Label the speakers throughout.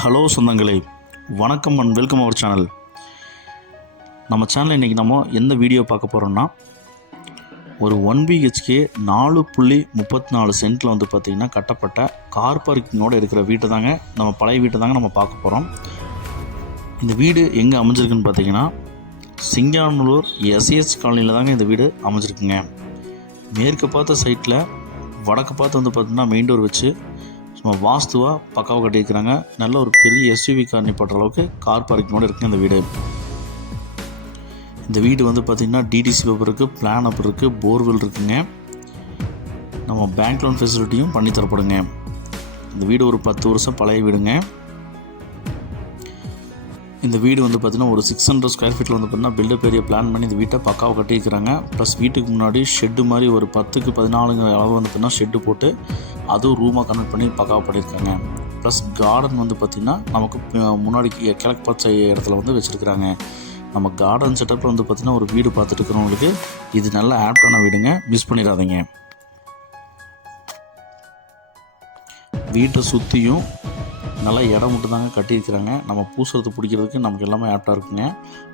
Speaker 1: Hello சொந்தங்களே வணக்கம் and welcome our channel. நம்ம சேனல் இன்றைக்கி நம்ம எந்த வீடியோ பார்க்க போகிறோம்னா ஒரு ஒன் பிஹெச்கே நாலு புள்ளி முப்பத்தி நாலு சென்ட்டில் வந்து பார்த்திங்கன்னா கட்டப்பட்ட கார் பார்க்கிங்கோடு இருக்கிற வீட்டை தாங்க நம்ம பழைய வீட்டை தாங்க நம்ம பார்க்க போகிறோம் இந்த வீடு எங்கே அமைஞ்சிருக்குன்னு பார்த்தீங்கன்னா சிங்கானூர் எஸ்ஏஎஸ் காலனியில் தாங்க இந்த வீடு அமைஞ்சிருக்குங்க. மேற்கு பார்த்த சைட்டில் வடக்கு பார்த்து வந்து பார்த்திங்கன்னா மெயின் டோர் வச்சு சும்மா வாஸ்துவாக பக்காவாக கட்டியிருக்கிறாங்க. நல்ல ஒரு பெரிய எஸ்யூவி கார் நிப்பாட்டுற அளவுக்கு கார் பார்க்கிங்கோடு இருக்குது இந்த வீடு. இந்த வீடு வந்து பார்த்திங்கன்னா டிடிசி பேப்பர் இருக்குது பிளான் அப் இருக்குது போர்வெல் இருக்குங்க. நம்ம பேங்க் லோன் ஃபெசிலிட்டியும் பண்ணி தரப்படுங்க இந்த வீடு ஒரு பத்து வருஷம் பழைய வீடுங்க. இந்த வீடு வந்து பார்த்திங்கன்னா ஒரு சிக்ஸ் ஹண்ட்ரட் ஸ்கொயர் ஃபீட்டில் வந்து பார்த்திங்கன்னா பில்டப் ஏரியா பிளான் பண்ணி இந்த வீட்டை பக்காவாக கட்டியிருக்கிறாங்க. ப்ளஸ் வீட்டுக்கு முன்னாடி ஷெட்டு மாதிரி ஒரு பத்துக்கு பதினாலுங்கிற அளவு வந்து பார்த்திங்கன்னா ஷெட்டு போட்டு அதுவும் ரூமாக கன்வெர்ட் பண்ணி பக்காவாக பண்ணியிருக்காங்க. ப்ளஸ் கார்டன் வந்து பார்த்திங்கன்னா நமக்கு முன்னாடி கிழக்கு பச்சை இடத்துல வந்து வச்சுருக்குறாங்க. நம்ம கார்டன் செட்டப்பில் வந்து பார்த்திங்கன்னா ஒரு வீடு பார்த்துட்டு இருக்கிறவங்களுக்கு இது நல்ல ஆப்டான வீடுங்க. மிஸ் பண்ணிடாதீங்க. வீட்டை சுற்றியும் நல்லா இடம் மட்டும் தாங்க கட்டியிருக்கிறாங்க. நம்ம பூசுறது பிடிக்கிறதுக்கு நமக்கு எல்லாமே ஆப்டாக இருக்குங்க.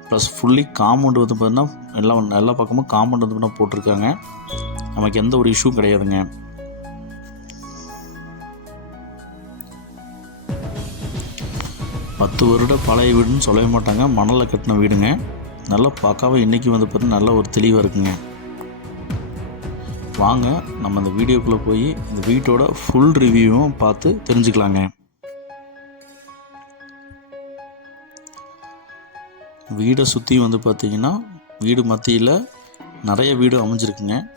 Speaker 1: ப்ளஸ் ஃபுல்லி காம்பவுண்ட் வந்து பார்த்திங்கன்னா எல்லா எல்லா பக்கமும் காம்பவுண்ட் வந்து பார்த்தீங்கன்னா போட்டிருக்காங்க. நமக்கு எந்த ஒரு இஷ்யூ கிடையாதுங்க. பத்து வருட பழைய வீடுன்னு சொல்லவே மாட்டாங்க. மணலில் கட்டின வீடுங்க. நல்லா பார்க்காம இன்றைக்கி வந்து பார்த்தீங்கன்னா நல்ல ஒரு தெளிவாக இருக்குங்க. வாங்க நம்ம இந்த வீடியோக்குள்ளே போய் இந்த வீட்டோட ஃபுல் ரிவ்யூவும் பார்த்து தெரிஞ்சுக்கலாங்க. வீடை சுற்றி வந்து பார்த்தீங்கன்னா வீடு மத்தியில் நிறைய வீடு அமைஞ்சிருக்குங்க.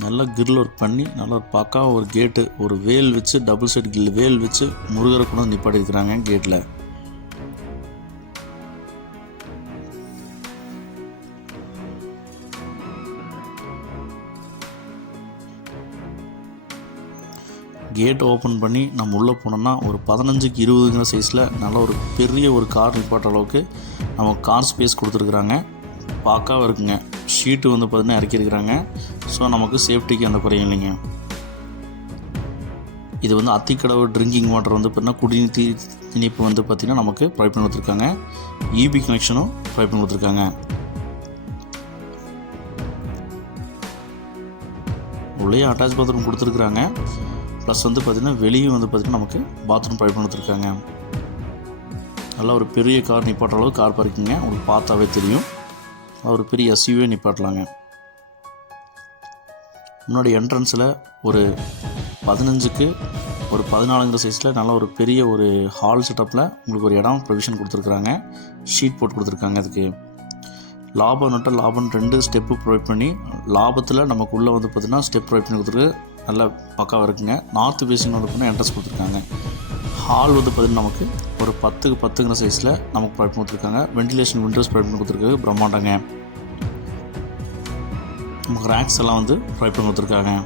Speaker 1: நல்லா கிரில் ஒர்க் பண்ணி நல்லா பக்காவா ஒரு கேட்டு ஒரு வேல் வச்சு டபுள் சைடு கில் வேல் வச்சு முருகரை கொண்டு வந்து நிப்பாட்டி இருக்கிறாங்க கேட்டில் கேட் ஓப்பன் பண்ணி நம்ம உள்ளே போனோம்னா ஒரு பதினஞ்சுக்கு இருபதுங்கிற சைஸில் நல்ல ஒரு பெரிய ஒரு கார் நிப்பாட்டுற அளவுக்கு நம்ம கார் ஸ்பேஸ் கொடுத்துருக்குறாங்க. பார்க்காம இருக்குங்க. ஷீட்டு வந்து பார்த்தீங்கன்னா இறக்கியிருக்கிறாங்க. ஸோ நமக்கு சேஃப்டிக்கு எந்த குறையும் இல்லைங்க. இது வந்து அத்திக்கடவு ட்ரிங்கிங் வாட்டர் வந்து பார்த்தீங்கன்னா குடிநீர் தீ திணிப்பு வந்து பார்த்திங்கன்னா நமக்கு ப்ரொவைட் பண்ணி கொடுத்துருக்காங்க. இபி கனெக்ஷனும் ப்ரொவைட் பண்ணி கொடுத்துருக்காங்க. உள்ளே அட்டாச் பாத்ரூம் கொடுத்துருக்குறாங்க. ப்ளஸ் வந்து பார்த்திங்கன்னா வெளியே வந்து பார்த்திங்கன்னா நமக்கு பாத்ரூம் ப்ரொவைட் பண்ணி கொடுத்துருக்காங்க நல்லா ஒரு பெரிய கார் நிப்பாட்டுற அளவுக்கு கார் பார்க்கிங்க உங்களுக்கு பார்த்தாவே தெரியும். ஒரு பெரிய எஸ்யூவே நிப்பாட்டலாங்க. முன்னாடி என்ட்ரன்ஸில் ஒரு பதினஞ்சுக்கு ஒரு பதினாலுங்கிற சைஸில் நல்ல ஒரு பெரிய ஒரு ஹால் செட்டப்பில் உங்களுக்கு ஒரு இடம் ப்ரொவிஷன் கொடுத்துருக்குறாங்க. ஷீட் போட்டு கொடுத்துருக்காங்க அதுக்கு. லாபம் நட்ட லாபம் ரெண்டு ஸ்டெப்பு ப்ரொவைட் பண்ணி லாபத்தில் நமக்குள்ளே வந்து பார்த்திங்கன்னா ஸ்டெப் ப்ரொவைட் பண்ணி கொடுத்துருக்கு. நல்லா பக்காவாக இருக்குங்க. நார்த் ஃபேஸிங் வந்து பார்த்தீங்கன்னா என்ட்ரன்ஸ் கொடுத்துருக்காங்க. ஹால் வந்து பார்த்திங்கன்னா நமக்கு ஒரு பத்துக்கு பத்துங்கிற சைஸில் நமக்கு ப்ரொவைட் பண்ணி கொடுத்துருக்காங்க. வென்டிலேஷன் விண்டோஸ் ப்ரொவைட் பண்ணி கொடுத்துருக்காங்க. பிரம்மாண்டங்க. நமக்கு ரேக்ஸ் எல்லாம் வந்து ப்ரொவைட் பண்ணி கொடுத்துருக்காங்க.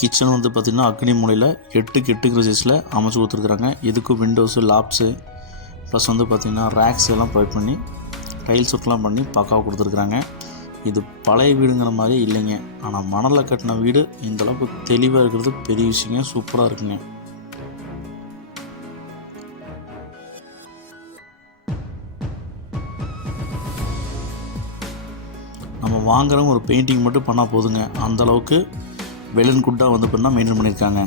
Speaker 1: கிச்சன் வந்து பார்த்திங்கன்னா அக்னி மூலையில் எட்டுக்கு எட்டுங்கிற சைஸில் அமைச்சு கொடுத்துருக்குறாங்க. இதுக்கும் விண்டோஸு லாப்ஸு ப்ளஸ் வந்து பார்த்திங்கன்னா ரேக்ஸ் எல்லாம் ப்ரொவைட் பண்ணி டைல்ஸ் ஒர்க்லாம் பண்ணி பக்காவாக கொடுத்துருக்குறாங்க. இது பழைய வீடுங்கிற மாதிரி இல்லைங்க. ஆனால் மணலில் கட்டின வீடு இந்த அளவுக்கு தெளிவாக இருக்கிறது பெரிய விஷயங்க. சூப்பராக இருக்குங்க. நம்ம வாங்குறவங்க ஒரு பெயிண்டிங் மட்டும் பண்ணால் போதுங்க. அந்த அளவுக்கு வெலன் குட்டாக வந்து பார்த்தீங்கன்னா மெயின்டைன் பண்ணியிருக்காங்க.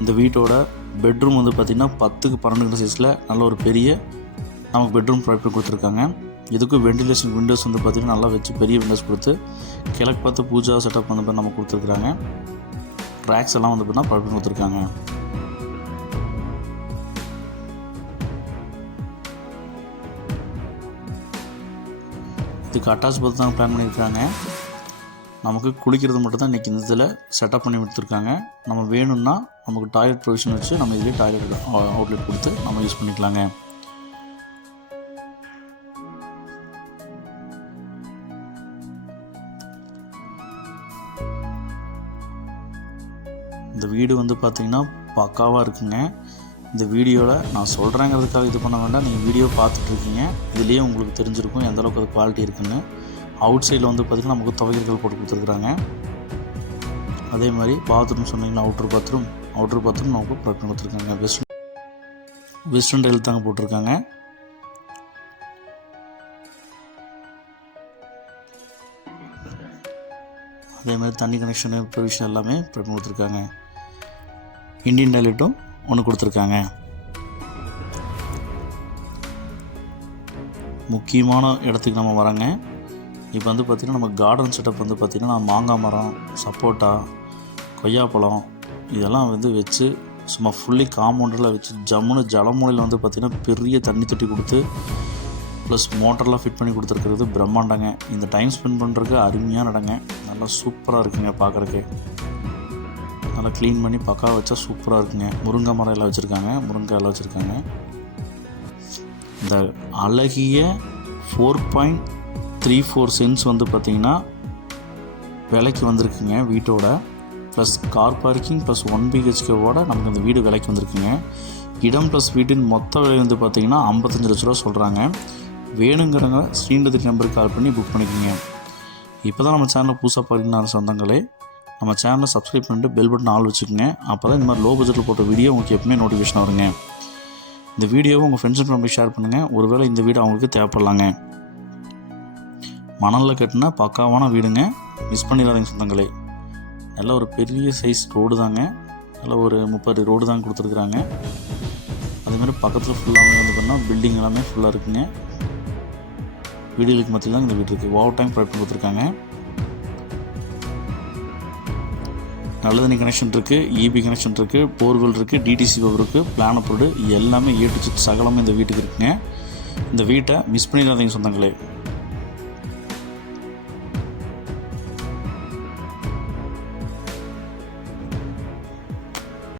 Speaker 1: இந்த வீட்டோட பெட்ரூம் வந்து பார்த்திங்கன்னா பத்துக்கு பன்னெண்டு சைஸில் நல்ல ஒரு பெரிய நமக்கு பெட்ரூம் ப்ரொவைட் பண்ணி கொடுத்துருக்காங்க. இதுக்கும் வெண்டிலேஷன் விண்டோஸ் வந்து பார்த்திங்கன்னா நல்லா வச்சு பெரிய விண்டோஸ் கொடுத்து கிழக்கு பார்த்து பூஜா செட்டப் வந்து நம்ம கொடுத்துருக்குறாங்க. ட்ராக்ஸ் எல்லாம் வந்து பார்த்தீங்கன்னா ப்ரொவைட் பண்ணி கொடுத்துருக்காங்க. இதுக்கு அட்டாச் பார்த்து தான் பிளான் பண்ணியிருக்காங்க. நமக்கு குளிக்கிறது மட்டும் தான் இன்றைக்கி இந்த இதில் செட்டப் பண்ணி கொடுத்துருக்காங்க. நம்ம வேணும்னா நமக்கு டாய்லெட் ப்ரொவிஷன் வச்சு நம்ம இதிலே டாய்லெட் அவுட்லெட் கொடுத்து நம்ம யூஸ் பண்ணிக்கலாங்க. இந்த வீடு வந்து பார்த்திங்கன்னா பக்காவாக இருக்குங்க. இந்த வீடியோவில் நான் சொல்கிறேங்கிறதுக்காக இது பண்ண வேண்டாம். நீங்கள் வீடியோ பார்த்துட்ருக்கீங்க இதுலேயே உங்களுக்கு தெரிஞ்சிருக்கும் எந்த அளவுக்கு அது குவாலிட்டி இருக்குன்னு. அவுட் சைடில் வந்து பார்த்திங்கன்னா நமக்கு துவையல்கள் போட்டு கொடுத்துருக்குறாங்க. அதே மாதிரி பாத்ரூம் சொன்னீங்கன்னா அவுட்ரு பாத்ரூம் அவுட்ரு பாத்ரூம் நமக்கு ப்ரொடக்ட் கொடுத்துருக்காங்க. வெஸ்ட் வெஸ்டர்ன் டைல் தாங்க போட்டிருக்காங்க. அதே மாதிரி தண்ணி கனெக்ஷனு ப்ரொவிஷன் எல்லாமே ப்ரொடக்ட் கொடுத்துருக்காங்க. இண்டியன் டாய்லெட்டும் ஒன்று கொடுத்துருக்காங்க. முக்கியமான இடத்துக்கு நம்ம வரோங்க. இப்போ வந்து பார்த்திங்கன்னா நம்ம கார்டன் செட்டப் வந்து பார்த்திங்கன்னா மாங்காய் மரம் சப்போட்டா கொய்யாப்பழம் இதெல்லாம் வந்து வச்சு சும்மா ஃபுல்லி காம்பவுண்டில் வச்சு ஜம்முன்னு ஜலமூலையில் வந்து பார்த்திங்கன்னா பெரிய தண்ணி தொட்டி கொடுத்து ப்ளஸ் மோட்டர்லாம் ஃபிட் பண்ணி கொடுத்துருக்கிறது பிரம்மாண்டங்க. இந்த டைம் ஸ்பெண்ட் பண்ணுறதுக்கு அருமையான இடங்க. நல்லா சூப்பராக இருக்குங்க பார்க்குறக்கு நல்லா க்ளீன் பண்ணி பக்கா வச்சா சூப்பராக இருக்குங்க. முருங்கை மரம் எல்லாம் வச்சுருக்காங்க. முருங்கை எல்லாம் வச்சுருக்காங்க. இந்த அழகிய four point three four cents வந்து பார்த்திங்கன்னா விலைக்கு வந்திருக்குங்க வீட்டோட. Plus car parking plus one பிஹெச்கேவோட நமக்கு இந்த வீடு விலைக்கு வந்திருக்குங்க. இடம் ப்ளஸ் வீட்டின் மொத்த விலை வந்து பார்த்திங்கன்னா ஐம்பத்தஞ்சு லட்ச ரூபா சொல்கிறாங்க வேணுங்கிறவங்க ஸ்ரீநதி நம்பருக்கு கால் பண்ணி புக் பண்ணிக்கோங்க. இப்போ தான் நம்ம சேனலை புதுசாக பார்த்தீங்கன்னா சொந்தங்களே நம்ம சேனலை சப்ஸ்கிரைப் பண்ணிட்டு பெல் பட்டன் ஆள் வச்சுக்கோங்க. அப்போ தான் இந்த மாதிரி லோ பட்ஜெட்டில் போட்ட வீடியோ உங்களுக்கு எப்பவுமே நோட்டிஃபிகேஷன் வருங்க. இந்த வீடியோவை உங்கள் ஃப்ரெண்ட்ஸ் அண்ட் ஃபேமிலி ஷேர் பண்ணுங்கள் ஒருவேளை இந்த வீடு அவங்களுக்கு தேவைப்படலாங்க. மணலில் கட்டினா பக்காவான வீடுங்க. மிஸ் பண்ணிடாதீங்க சொந்தங்களே. நல்ல ஒரு பெரிய சைஸ் ரோடு தாங்க. நல்ல ஒரு முப்பது ரோடு தான் கொடுத்துருக்குறாங்க. அதேமாதிரி பக்கத்தில் ஃபுல்லாக வந்து பார்த்தீங்கன்னா பில்டிங் எல்லாமே ஃபுல்லாக இருக்குங்க. வீடுகளுக்கு மத்தியில் தான் இந்த வீடு இருக்குது வாவ் டைம் ப்ரொடக்ட் கொடுத்துருக்காங்க. நல்ல தண்ணி கனெக்ஷன் இருக்குது இபி கனெக்ஷன் இருக்குது போர்வெல் இருக்குது டிடிசி பவர் இருக்குது பிளான் அப்ரோடு எல்லாமே ஏ டு சகலமே இந்த வீட்டுக்கு இருக்குங்க. இந்த வீட்டை மிஸ் பண்ணிடாதீங்க சொந்தங்களே.